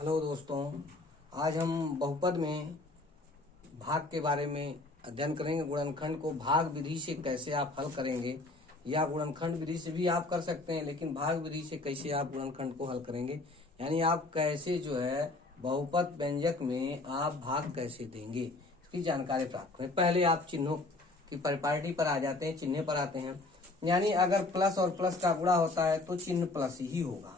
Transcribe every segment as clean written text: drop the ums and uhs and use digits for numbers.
Hello दोस्तों, आज हम बहुपद में भाग के बारे में अध्ययन करेंगे। गुणनखंड को भाग विधि से कैसे आप हल करेंगे, या गुणनखंड विधि से भी आप कर सकते हैं, लेकिन भाग विधि से कैसे आप गुणनखंड को हल करेंगे, यानी आप कैसे जो है बहुपद व्यंजक में आप भाग कैसे देंगे, इसकी जानकारी प्राप्त करें। पहले आप चिन्हों की परिपाटी पर आ जाते हैं, चिन्ह पर आते हैं। यानी अगर प्लस और प्लस का गुणा होता है तो चिन्ह प्लस ही होगा,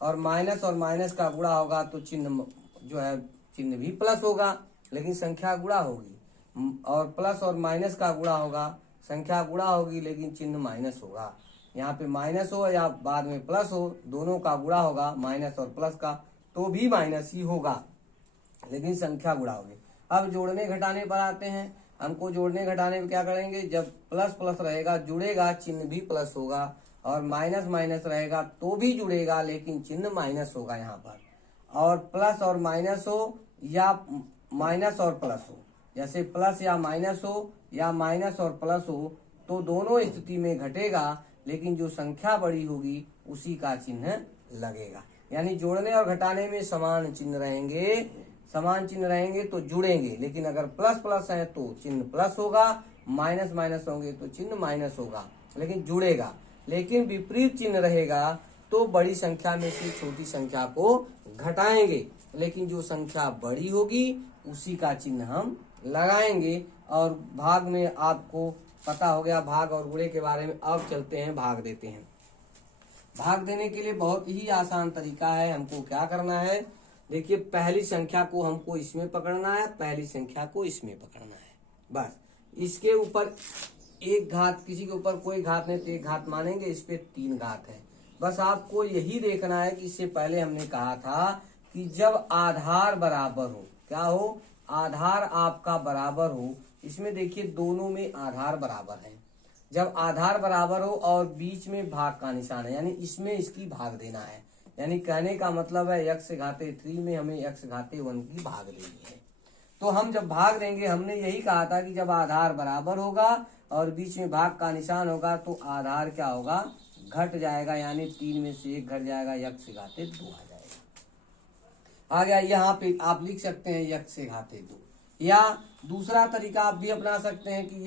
और माइनस का गुणा होगा तो चिन्ह जो है चिन्ह भी प्लस होगा, लेकिन संख्या गुणा होगी। और प्लस और माइनस का गुणा होगा, संख्या गुणा होगी, लेकिन चिन्ह माइनस होगा। यहाँ पे माइनस हो या बाद में प्लस हो, दोनों का गुणा होगा, माइनस और प्लस का, तो भी माइनस ही होगा, लेकिन संख्या गुणा होगी। अब जोड़ने घटाने पर आते हैं। हमको जोड़ने घटाने में क्या करेंगे, जब प्लस प्लस रहेगा जुड़ेगा, चिन्ह भी प्लस होगा, और माइनस माइनस रहेगा तो भी जुड़ेगा, लेकिन चिन्ह माइनस होगा यहाँ पर। और प्लस और माइनस हो या माइनस और प्लस हो, जैसे प्लस या माइनस हो या माइनस और प्लस हो, तो दोनों स्थिति में घटेगा, लेकिन जो संख्या बड़ी होगी उसी का चिन्ह लगेगा। यानी जोड़ने और घटाने में समान चिन्ह रहेंगे तो जुड़ेंगे, लेकिन अगर प्लस प्लस है तो चिन्ह प्लस होगा, माइनस माइनस होंगे तो चिन्ह माइनस होगा, लेकिन जुड़ेगा। लेकिन विपरीत चिन्ह रहेगा तो बड़ी संख्या में से छोटी संख्या को घटाएंगे, लेकिन जो संख्या बड़ी होगी उसी का चिन्ह हम लगाएंगे। और भाग में आपको पता हो गया भाग और गुणे के बारे में। अब चलते हैं भाग देते हैं। भाग देने के लिए बहुत ही आसान तरीका है। हमको क्या करना है, देखिए, पहली संख्या को हमको इसमें पकड़ना है, पहली संख्या को इसमें पकड़ना है, बस। इसके ऊपर एक घात, किसी के ऊपर कोई घात नहीं तो एक घात मानेंगे, इस पे 3 घात है। बस आपको यही देखना है कि इससे पहले हमने कहा था कि जब आधार बराबर हो, क्या हो, आधार आपका बराबर हो। इसमें देखिए दोनों में आधार बराबर है। जब आधार बराबर हो और बीच में भाग का निशान है, यानी इसमें इसकी भाग देना है। यानी कहने का मतलब है x घाते 3 में हमें x घाते 1 की भाग देनी है। तो हम जब भाग देंगे, हमने यही कहा था कि जब आधार बराबर होगा और बीच में भाग का निशान होगा तो आधार क्या होगा, घट जाएगा, यानी 3 में से 1 घट जाएगा, x घाते 2 आ जाएगा। आ गया। यहाँ पे आप लिख सकते हैं x घाते 2, या दूसरा तरीका आप भी अपना सकते हैं कि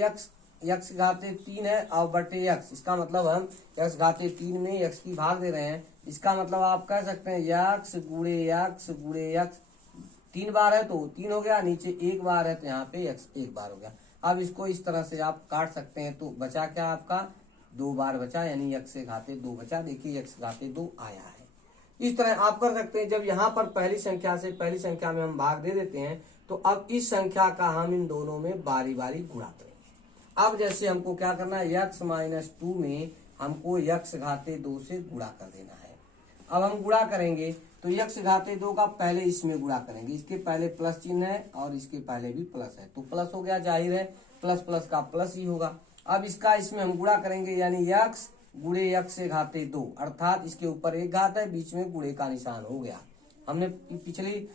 x घाते 3 है और बटे x, इसका मतलब हम x घाते 3 में x की भाग दे रहे हैं। इसका मतलब आप कह सकते हैं x गुणे x, 3 बार है तो 3 हो गया, नीचे 1 बार है तो यहाँ पे x 1 बार हो गया। अब इसको इस तरह से आप काट सकते हैं, तो बचा क्या आपका, 2 बार बचा, यानी x घाते 2 बचा। देखिए x घाते 2 आया है। इस तरह आप कर सकते हैं। जब यहाँ पर पहली संख्या से पहली संख्या में हम भाग दे देते हैं, तो अब इस संख्या का हम इन दोनों में बारी बारी गुणा करेंगे। अब जैसे हमको क्या करना है, x-2 में हमको x घाते 2 से गुणा कर देना है। अब हम गुणा करेंगे तो x घाते 2 का पहले इसमें गुणा करेंगे, इसके पहले प्लस चिन्ह है और इसके पहले भी प्लस है, तो प्लस हो गया, जाहिर है प्लस प्लस का प्लस ही होगा। अब इसका इसमें हम गुणा करेंगे, यानी x गुणे x घाते 2, अर्थात इसके ऊपर 1 घात है, बीच में गुणे का निशान हो गया। हमने पिछली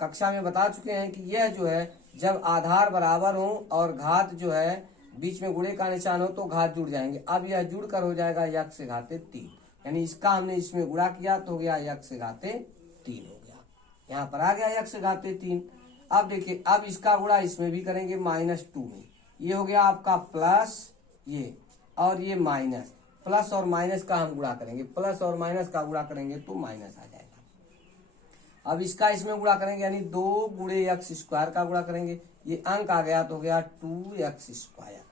कक्षा में बता चुके हैं कि यह जो है जब आधार बराबर हो और घात जो है बीच में गुणे का निशान हो तो घात जुड़ जाएंगे। अब यह जुड़कर हो जाएगा x घाते 3, यानी इसका हमने इसमें गुणा किया तो हो गया x घाते 3 हो गया। यहाँ पर आ गया x घाते 3। अब देखिए, अब इसका गुणा इसमें भी करेंगे, -2 में, ये हो गया आपका प्लस, ये और ये माइनस, प्लस और माइनस का हम गुणा करेंगे, प्लस और माइनस का गुणा करेंगे तो माइनस आ जाएगा। अब इसका इसमें गुणा करेंगे, यानी 2 गुणे x स्क्वायर का गुणा करेंगे, ये अंक आ गया तो हो गया 2x स्क्वायर।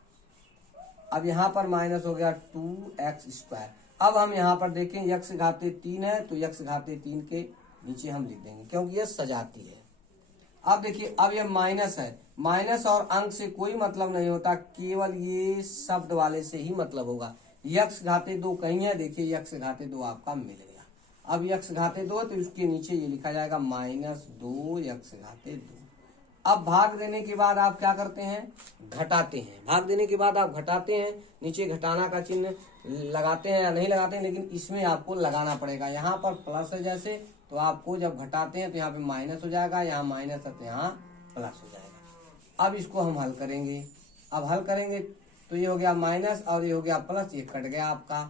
अब यहाँ पर माइनस हो गया 2x स्क्वायर। अब हम यहाँ पर देखें x घाते 3 है तो x घाते 3 के नीचे हम लिख देंगे, क्योंकि ये सजाती है। अब देखिए, अब ये माइनस है, माइनस और अंक से कोई मतलब नहीं होता, केवल ये शब्द वाले से ही मतलब होगा। x घाते 2 कहीं है, देखिए x घाते 2 आपका मिल गया। अब x घाते 2 तो इसके नीचे ये लिखा जाएगा -2x घाते 2। अब भाग देने के बाद आप क्या करते हैं, घटाते हैं। भाग देने के बाद आप घटाते हैं, नीचे घटाना का चिन्ह लगाते हैं या नहीं लगाते हैं, लेकिन इसमें आपको लगाना पड़ेगा। यहाँ पर प्लस है जैसे, तो आपको जब घटाते हैं तो यहाँ पे माइनस हो जाएगा, यहाँ माइनस है तो यहाँ प्लस हो जाएगा। अब इसको हम हल करेंगे। अब हल करेंगे तो ये हो गया माइनस और ये हो गया प्लस, ये कट गया आपका,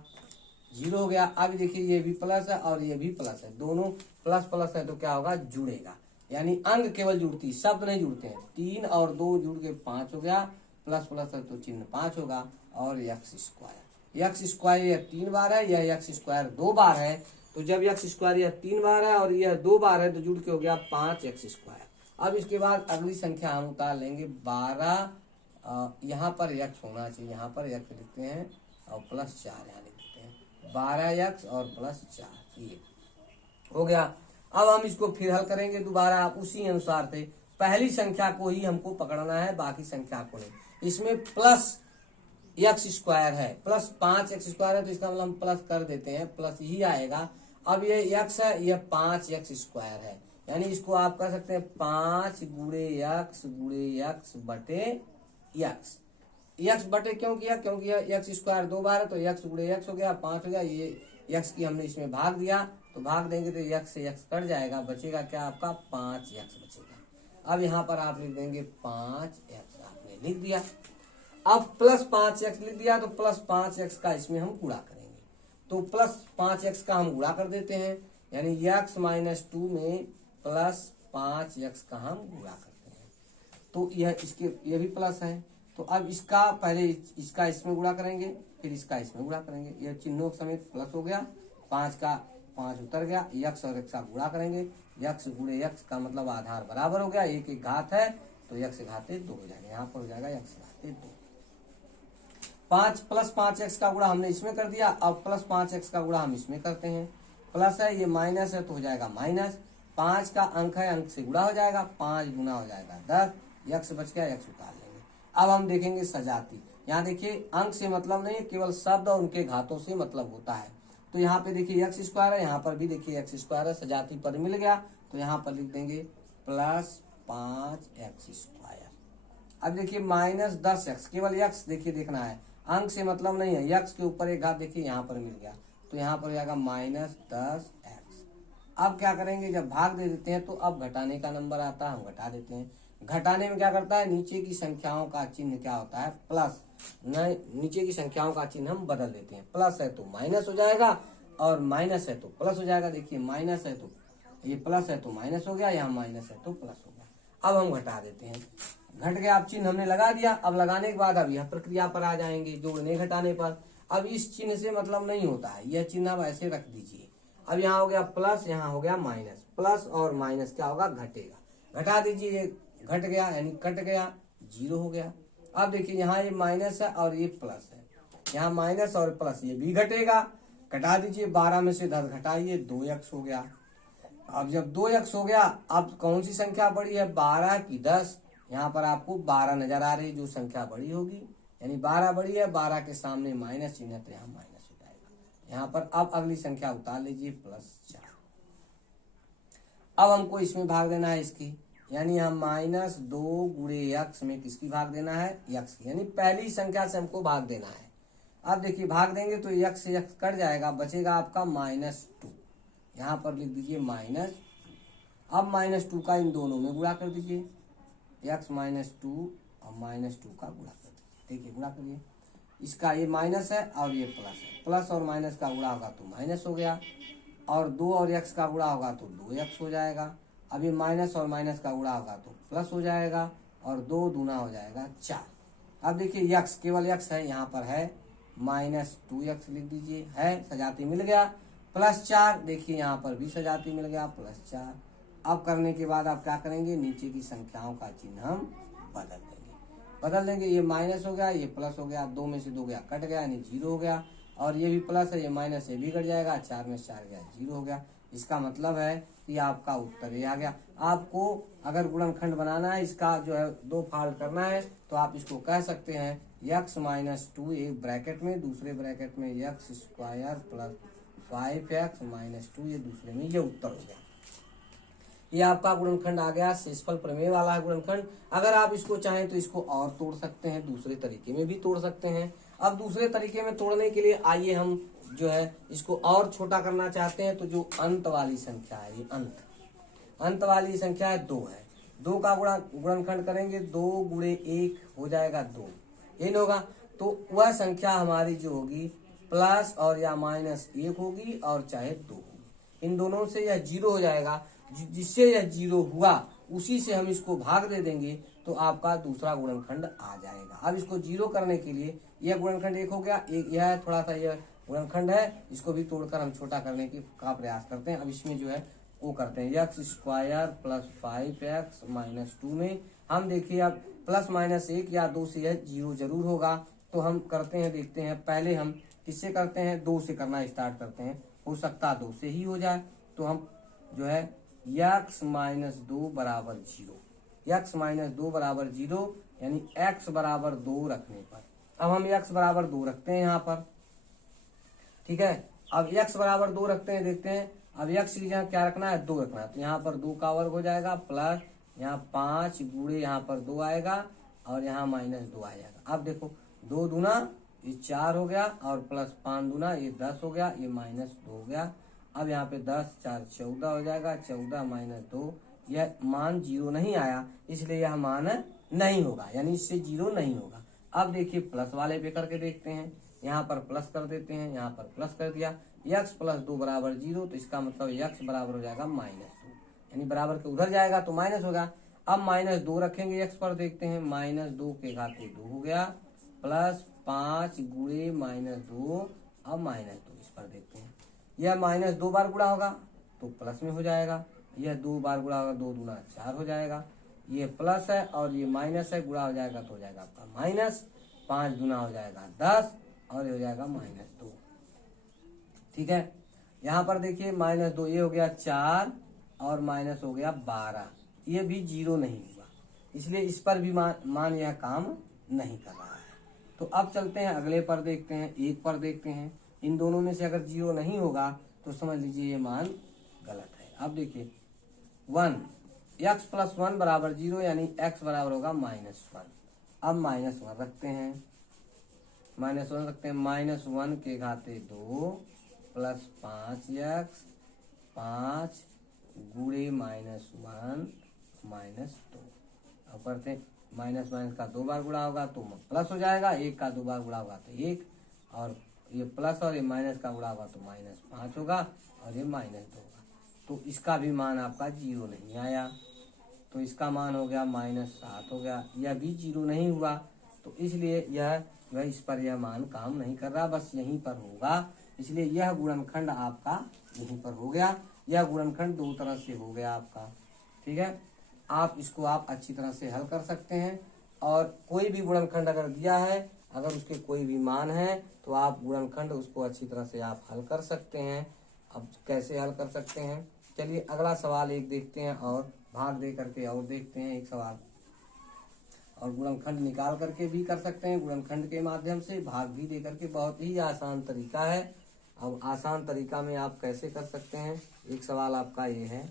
जीरो हो गया। अब देखिए ये भी प्लस है और ये भी प्लस है, दोनों प्लस प्लस है तो क्या होगा, जुड़ेगा। यानी अंक केवल जुड़ती, शब्द नहीं जुड़ते हैं। 3 और 2 जुड़ के 5 हो गया, प्लस प्लस है तो चिन्ह 5 होगा। और एक्स स्क्वायर यह 3 बार है, यह एक्स स्क्वायर 2 बार है। तो जब एक्स स्क्वायर यह 3 बार है और यह 2 बार है तो जुड़ के हो गया 5 एक्स स्क्वायर। अब इसके बाद अगली संख्या हम उतार लेंगे 12। यहाँ पर एक्स होना चाहिए, यहाँ पर एक्स लिखते हैं और प्लस 4 यहाँ लिख देते हैं, 12 एक्स और प्लस 4, ये हो गया। अब हम इसको फिर हल करेंगे दोबारा उसी अनुसार से। पहली संख्या को ही हमको पकड़ना है, बाकी संख्या को नहीं। इसमें प्लस एक्स स्क्वायर है, प्लस 5 एक्स स्क्वायर है तो इसका मतलब हम प्लस कर देते हैं, प्लस ही आएगा। अब ये एक्स है, यह 5 एक्स स्क्वायर है, यानी इसको आप कर सकते हैं 5 गुणे एक्स बटे एक्स। एक्स बटे क्यों किया, क्योंकि यह एक्स स्क्वायर 2 बार है तो एक्स गुणे एक्स हो गया, 5 हो गया। ये एक्स की हमने इसमें भाग दिया, तो भाग देंगे तो एक्स से एक्स कट जाएगा, बचेगा क्या आपका 5 एक्स बचेगा। अब यहाँ पर आप लिख देंगे 5 एक्स, आपने लिख दिया। अब प्लस 5 एक्स लिख दिया तो प्लस 5 एक्स का इसमें हम गुणा करेंगे, तो प्लस 5 एक्स का हम गुणा कर देते हैं, यानी एक्स माइनस 2 में प्लस 5 एक्स का हम गुणा करते हैं। तो यह भी प्लस है, तो अब इसका पहले इसका इसमें गुणा करेंगे, फिर इसका इसमें गुणा करेंगे, यह चिन्हों समेत प्लस हो गया, 5 का 5 उतर गया, एक्स और एक्स का गुणा करेंगे, एक्स गुणे एक्स का मतलब आधार बराबर हो गया, एक एक घात है तो एक्स घाते 2 हो जाएगा, यहाँ पर हो जाएगा एक्स घाते 2। 5 प्लस 5 एक्स का गुणा हमने इसमें कर दिया, अब प्लस 5 एक्स का गुणा हम इसमें करते हैं। प्लस है, ये माइनस है तो हो जाएगा माइनस, 5 का अंक है, अंक से गुणा हो जाएगा, 5 गुना हो जाएगा 10, एक्स बच गया, एक्स उतार लेंगे। अब हम देखेंगे सजाती। यहाँ देखिए अंक से मतलब नहीं, केवल शब्द और उनके घातों से मतलब होता है। तो यहाँ पे देखिए एक्स स्क्वायर है, यहाँ पर भी देखिए एक्स स्क्वायर है, सजाती पर मिल गया तो यहाँ पर लिख देंगे प्लस 5 एक्स स्क्वायर। अब देखिए माइनस 10 एक्स, केवल एक्स देखिए देखना है, अंक से मतलब नहीं है, एक्स के ऊपर एक घात देखिए यहाँ पर मिल गया तो यहाँ पर हो जाएगा माइनस 10 एक्स। अब क्या करेंगे, जब भाग दे देते हैं तो अब घटाने का नंबर आता है, हम घटा देते हैं। घटाने में क्या करता है, नीचे की संख्याओं का चिन्ह क्या होता है, प्लस, नीचे की संख्याओं का चिन्ह हम बदल देते हैं, प्लस है तो माइनस हो जाएगा और माइनस है तो प्लस हो जाएगा। देखिए माइनस है तो ये प्लस है तो माइनस हो गया, यहाँ माइनस है तो प्लस हो गया। अब हम घटा देते हैं, घट गया, अब चिन्ह हमने लगा दिया। अब लगाने के बाद अब यह प्रक्रिया पर आ जाएंगे, जोड़ने घटाने पर। अब इस चिन्ह से मतलब नहीं होता है, यह चिन्ह अब ऐसे रख दीजिए। अब यहाँ हो गया प्लस, यहाँ हो गया माइनस, प्लस और माइनस क्या होगा, घटेगा, घटा दीजिए, ये घट गया यानी कट गया, 0 हो गया। अब देखिए यहाँ ये माइनस है और ये प्लस है, यहाँ माइनस और प्लस, ये भी घटेगा, घटा दीजिए, 12 में से 10 घटाइए, 2x हो गया। अब जब 2x हो गया, अब कौन सी संख्या बड़ी है, 12 की 10, यहाँ पर आपको 12 नजर आ रही, जो संख्या बड़ी होगी यानी 12 बड़ी है, 12 के सामने माइनस चिन्ह तो यहाँ माइनस हो जाएगा यहाँ पर। अब अगली संख्या उतार लीजिए, प्लस 4। अब हमको इसमें भाग देना है इसकी, यानी हम माइनस 2 गुणे एक्स में किसकी भाग देना है, एक्स की, यानी पहली संख्या से हमको भाग देना है। अब देखिए भाग देंगे तो एक्स से एक्स कट जाएगा, बचेगा आपका -2, यहाँ पर लिख दीजिए माइनस। अब -2 का इन दोनों में गुणा कर दीजिए, एक्स -2 और -2 का गुणा कर दीजिए, देखिए गुणा करिए, इसका ये माइनस है और ये प्लस है, प्लस और माइनस का गुणा होगा तो माइनस हो गया, और 2 और एक्स का गुणा होगा तो 2x हो जाएगा। अब ये माइनस और माइनस का गुणा होगा तो प्लस हो जाएगा, और 2 दूना हो जाएगा 4। अब देखिए x केवल x है, यहाँ पर है -2x लिख दीजिए, है सजाती मिल गया, +4, देखिए यहाँ पर भी सजाती मिल गया, +4। अब करने के बाद आप क्या करेंगे, नीचे की संख्याओं का चिन्ह हम बदल देंगे, ये माइनस हो गया, ये प्लस हो गया, 2 में से 2 गया कट गया यानी 0 हो गया, और ये भी प्लस है, ये माइनस है, भी कट जाएगा, 4 में से 4 गया 0 हो गया। इसका मतलब है कि आपका उत्तर ये आ गया। आपको अगर गुणनखंड बनाना है, इसका जो है 2 फाल्ट करना है, तो आप इसको कह सकते हैं x -2 एक ब्रैकेट में, दूसरे ब्रैकेट में x स्क्वायर प्लस 5x -2, ये दूसरे में, ये उत्तर हो गया। ये आपका गुणनखंड आ गया, शेषफल प्रमेय वाला है गुणनखंड। अगर आप इसको चाहें तो इसको और तोड़ सकते हैं, दूसरे तरीके में भी तोड़ सकते हैं। अब दूसरे तरीके में तोड़ने के लिए आइए हम जो है इसको और छोटा करना चाहते हैं, तो जो अंत वाली संख्या है, ये अंत वाली संख्या है 2 है, 2 का गुणनखंड करेंगे, 2 गुणे 1 हो जाएगा 2, ये नहीं होगा, तो वह संख्या हमारी जो होगी प्लस और या माइनस 1 होगी और चाहे 2 होगी। इन दोनों से यह 0 हो जाएगा, जिससे यह 0 हुआ उसी से हम इसको भाग दे देंगे तो आपका दूसरा गुणनखंड आ जाएगा। अब इसको 0 करने के लिए यह गुणनखंड 1 हो गया, एक यह है, थोड़ा सा यह गुणनखंड है, इसको भी तोड़कर हम छोटा करने का प्रयास करते हैं। अब इसमें जो है वो करते हैं x square plus 5x minus 2 में हम देखिए अब प्लस माइनस 1 या 2 से यह 0 जरूर होगा। तो हम करते हैं, देखते हैं, पहले हम किससे करते हैं, 2 से करना स्टार्ट करते हैं, हो सकता है 2 से ही हो जाए। तो हम जो है x माइनस 2 बराबर 0, x माइनस 2 बराबर 0 यानी x बराबर 2 रखने पर, अब हम x बराबर 2 रखते हैं यहाँ पर, ठीक है। अब x बराबर 2 रखते हैं, देखते हैं अब x की जगह क्या रखना है, 2 रखना है। तो यहाँ पर 2 का वर्ग हो जाएगा प्लस यहाँ 5 गुणे यहाँ पर 2 आएगा और यहाँ माइनस 2 आ जाएगा। अब देखो 2 दूना ये 4 हो गया और प्लस 5 दूना ये 10 हो गया, ये माइनस 2 हो गया। अब यहाँ पे 10 4 14 हो जाएगा, 14 माइनस 2, यह मान 0 नहीं आया, इसलिए यह मान नहीं होगा, यानी इससे 0 नहीं होगा। अब देखिए प्लस वाले पे करके देखते हैं, यहाँ पर प्लस कर देते हैं, यहाँ पर प्लस कर दिया, x प्लस 2 बराबर 0, तो इसका मतलब x बराबर हो जाएगा माइनस 2, यानी बराबर के उधर जाएगा तो माइनस होगा। अब माइनस 2 रखेंगे x पर, देखते हैं माइनस 2 के घाते 2 हो गया प्लस 5 गुणे माइनस 2, अब माइनस 2 इस पर देखते हैं, यह माइनस 2 बार गुणा होगा तो प्लस में हो जाएगा, यह 2 बार गुणा होगा, 2 दूना 4 हो जाएगा, ये प्लस है और ये माइनस है, गुणा हो जाएगा तो हो जाएगा आपका माइनस, 5 गुना हो जाएगा 10 और ये हो जाएगा माइनस 2, ठीक है। यहाँ पर देखिए माइनस 2, ये हो गया 4 और माइनस हो गया 12, ये भी 0 नहीं हुआ, इसलिए इस पर भी मान यह काम नहीं कर रहा है। तो अब चलते हैं अगले पर, देखते हैं 1 पर, देखते हैं इन दोनों में से अगर 0 नहीं होगा तो समझ लीजिए ये मान गलत है। अब देखिए 1, x प्लस 1 बराबर 0 यानी x बराबर होगा माइनस 1। अब माइनस 1 रखते हैं, माइनस 1 रखते हैं, माइनस 1 के घाते 2 प्लस 5x 5 गुणे माइनस 1 माइनस 2। अब करते हैं माइनस माइनस का 2 बार गुणा होगा तो प्लस हो जाएगा, 1 का 2 बार गुणा होगा तो 1, और ये प्लस और ये माइनस का गुणा होगा तो माइनस 5 होगा और ये माइनस 2 होगा। तो इसका भी मान आपका 0 नहीं आया, तो इसका मान हो गया माइनस 7 हो गया, यह भी 0 नहीं हुआ, तो इसलिए यह इस पर यह मान काम नहीं कर रहा, बस यहीं पर होगा, इसलिए यह गुणनखंड आपका यहीं पर हो गया। यह गुणनखंड 2 तरह से हो गया आपका, ठीक है। आप इसको आप अच्छी तरह से हल कर सकते हैं, और कोई भी गुणनखंड अगर दिया है, अगर उसके कोई भी मान है तो आप गुणनखंड उसको अच्छी तरह से आप हल कर सकते हैं। अब कैसे हल कर सकते हैं, चलिए अगला सवाल एक देखते हैं और भाग दे करके और देखते हैं एक सवाल, और गुणनखंड निकाल करके भी कर सकते हैं, गुणनखंड के माध्यम से भाग भी दे करके, बहुत ही आसान तरीका है। अब आसान तरीका में आप कैसे कर सकते हैं, एक सवाल आपका ये है,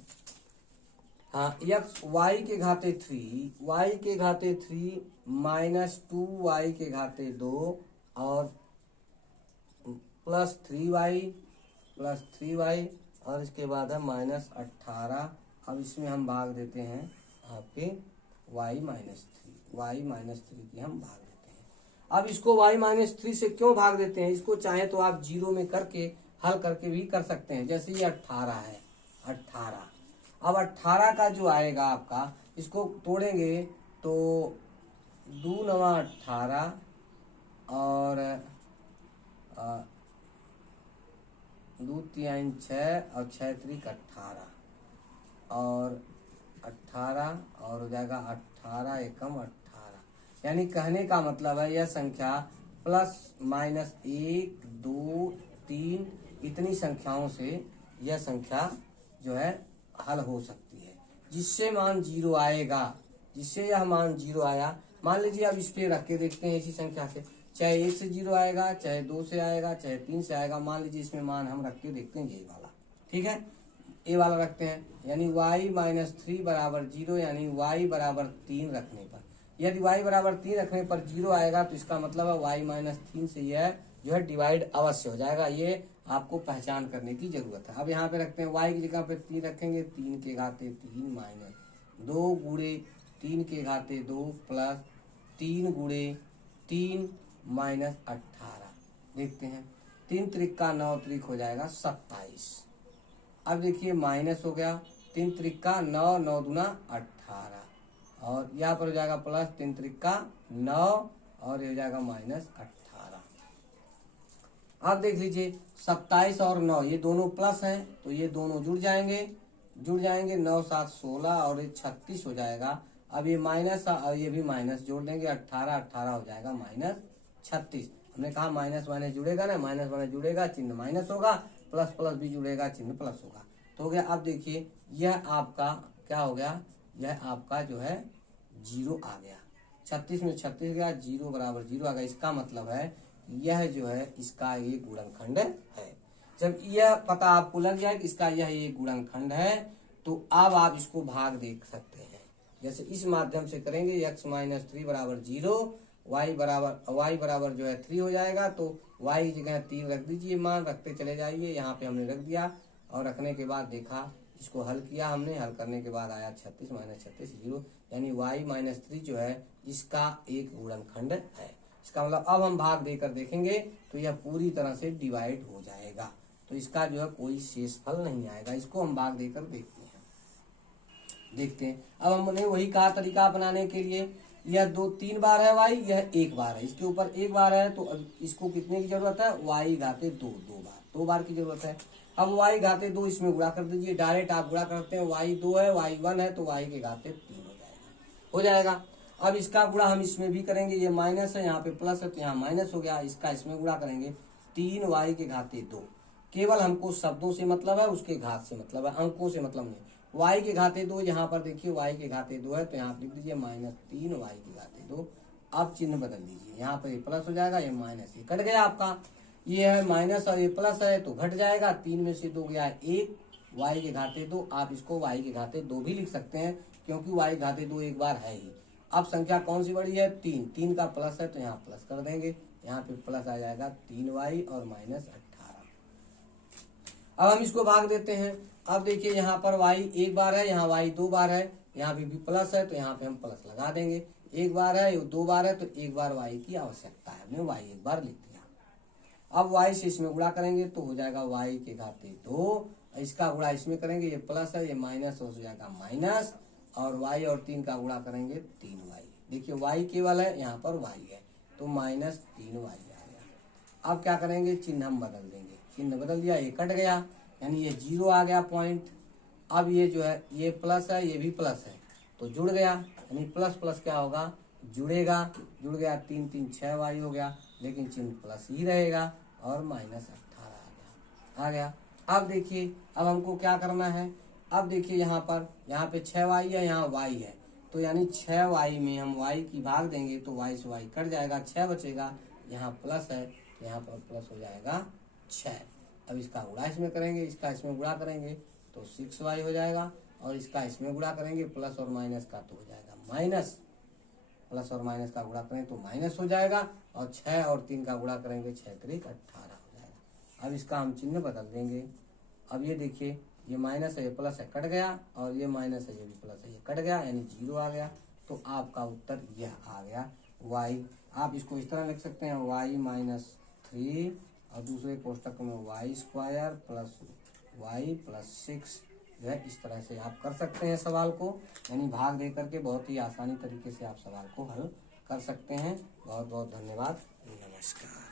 हाँ, y के घाते 3 y के घाते 3 माइनस 2y के घाते 2 और प्लस 3y और इसके बाद है माइनस 18। अब इसमें हम भाग देते हैं आपके y माइनस 3 की हम भाग देते हैं। अब इसको y माइनस 3 से क्यों भाग देते हैं, इसको चाहे तो आप 0 में करके हल करके भी कर सकते हैं। जैसे ये 18 है, 18, अब 18 का जो आएगा आपका, इसको तोड़ेंगे तो 2 9 18 और 2 3 6 और 6 3 18 और 18 और हो जाएगा 18 एकम 18, यानी कहने का मतलब है यह संख्या प्लस माइनस 1 2 3 इतनी संख्याओं से यह संख्या जो है हल हो सकती है, जिससे मान 0 आएगा, जिससे यह मान 0 आया। मान लीजिए अब इस पे रख के देखते हैं इसी संख्या से, चाहे 1 से 0 आएगा, चाहे 2 से आएगा, चाहे 3 से आएगा। मान लीजिए इसमें मान हम रख के देखते हैं ये वाला, ठीक है, ये वाला रखते हैं, यानी y माइनस 3 बराबर 0, यानी y बराबर 3 रखने पर, यदि y बराबर 3 रखने पर 0 आएगा तो इसका मतलब है y माइनस 3 से यह जो है डिवाइड अवश्य हो जाएगा। ये आपको पहचान करने की जरूरत है। अब यहाँ पे रखते हैं y की जगह पे 3 रखेंगे, 3 के घाते 3 माइनस 2 गुणे 3 के घाते 2 प्लस 3 गुणे 3 माइनस 18। देखते हैं 3 त्रिक्का 9 त्रिक हो जाएगा 27। अब देखिए माइनस हो गया, 3 त्रिक्का 9, 9 दूना 18 और यहाँ पर हो जाएगा प्लस 3 त्रिक्का 9 और ये हो जाएगा माइनस 18। अब देख लीजिए 27 और 9 ये दोनों प्लस हैं तो ये दोनों जुड़ जाएंगे 9 7 16 और ये 36 हो जाएगा। अब ये माइनस और ये भी माइनस जोड़ देंगे 18 18 हो जाएगा माइनस 36। हमने कहा माइनस माइनस जुड़ेगा ना, माइनस माइनस जुड़ेगा चिन्ह माइनस होगा, प्लस प्लस भी जुड़ेगा चिन्ह प्लस होगा। तो हो गया। अब देखिए यह आपका क्या हो गया, यह आपका जो है 0 आ गया। 36 में 36 गया, 0 बराबर 0 आ गया। इसका मतलब है यह जो है इसका ये गुणनखंड है। जब यह पता आपको लग जाए कि इसका यह एक गुणनखंड है तो अब आप इसको भाग देख सकते हैं। जैसे इस माध्यम से करेंगे x माइनस 3 बराबर 0, y बराबर जो है 3 हो जाएगा। तो y की जगह 3 रख दीजिए, मान रखते चले जाइए। यहाँ पे हमने रख दिया और रखने के बाद देखा, इसको हल किया हमने, हल करने के बाद आया 36 माइनस 36 0, यानी y माइनस 3 जो है इसका एक गुणनखंड है। इसका मतलब अब हम भाग देकर देखेंगे तो यह पूरी तरह से डिवाइड हो जाएगा, तो इसका जो है कोई शेषफल नहीं आएगा। इसको हम भाग देकर देखते हैं। अब हमने वही कहा तरीका अपनाने के लिए, यह 3 बार है y, यह 1 बार है, इसके ऊपर 1 बार है तो अब इसको कितने की जरूरत है, y घाते 2 बार की जरूरत है। अब y घाते 2 इसमें गुणा कर दीजिए, डायरेक्ट आप गुणा करते हैं, y 2 है y 1 है तो y के घाते 3 हो जाएगा। अब इसका गुणा हम इसमें भी करेंगे, ये माइनस है यहाँ पे प्लस है तो यहाँ माइनस हो गया, इसका इसमें गुणा करेंगे 3y के घाते 2। केवल हमको शब्दों से मतलब है, उसके घात से मतलब है, अंकों से मतलब नहीं। y के घाते 2, यहाँ पर देखिए y के घाते 2 है तो यहाँ लिख दीजिए माइनस 3y के घाते 2। अब चिन्ह बदल दीजिए, यहाँ पर ये प्लस हो जाएगा, ये माइनस, ये कट गया आपका, ये है माइनस और ये प्लस है तो घट जाएगा, 3 में से 2 गया 1, y के घाते 2। आप इसको y के घाते 2 भी लिख सकते हैं क्योंकि y घाते 2 एक बार है ही। अब संख्या कौन सी बड़ी है, 3 का प्लस है तो यहाँ प्लस कर देंगे, यहाँ पे प्लस आ जाएगा 3y और माइनस 18। अब हम इसको भाग देते हैं। अब देखिए यहाँ पर y 1 बार है, यहाँ y 2 बार है, यहाँ पे भी प्लस है तो यहाँ पे हम प्लस लगा देंगे। 1 बार है, 2 बार है तो 1 बार y की आवश्यकता है, हमने y 1 बार लिख दिया। अब y से इसमें गुणा करेंगे तो हो जाएगा y के घाते 2, इसका गुणा इसमें करेंगे, ये प्लस है ये माइनस हो जाएगा माइनस, और y और 3 का गुणा करेंगे 3y। देखिए y केवल है, यहाँ पर y है तो माइनस 3y आ गया। अब क्या करेंगे, चिन्ह हम बदल देंगे, चिन्ह बदल दिया, ये कट गया यानी ये 0 आ गया पॉइंट। अब ये जो है ये प्लस है, ये भी प्लस है तो जुड़ गया, यानी प्लस प्लस क्या होगा, जुड़ेगा, जुड़ गया, 3 3 6y हो गया, लेकिन चिन्ह प्लस ही रहेगा और माइनस 18 आ गया। अब देखिए अब हमको क्या करना है, अब देखिए यहाँ पे 6y है, यहाँ y है तो यानी 6y में हम y की भाग देंगे तो y से y कट जाएगा, 6 बचेगा, यहाँ प्लस है तो यहाँ पर प्लस हो जाएगा 6। अब इसका गुणा इसमें करेंगे, इसका इसमें गुणा करेंगे तो 6y हो जाएगा, और इसका इसमें गुणा करेंगे प्लस और माइनस का तो हो जाएगा माइनस, प्लस और माइनस का गुणा करें तो माइनस हो जाएगा, और 6 और 3 का गुणा करेंगे 6 3 18 हो जाएगा। अब इसका हम चिन्ह बदल देंगे। अब ये देखिए ये माइनस है, ये प्लस है, कट गया, और ये माइनस है, ये भी प्लस है, ये कट गया, यानी 0 आ गया। तो आपका उत्तर यह आ गया y। आप इसको इस तरह लिख सकते हैं, y माइनस 3 और दूसरे कोष्टक में y square plus y plus 6, जो है इस तरह से आप कर सकते हैं सवाल को, यानी भाग दे करके बहुत ही आसानी तरीके से आप सवाल को हल कर सकते हैं। बहुत बहुत धन्यवाद, नमस्कार।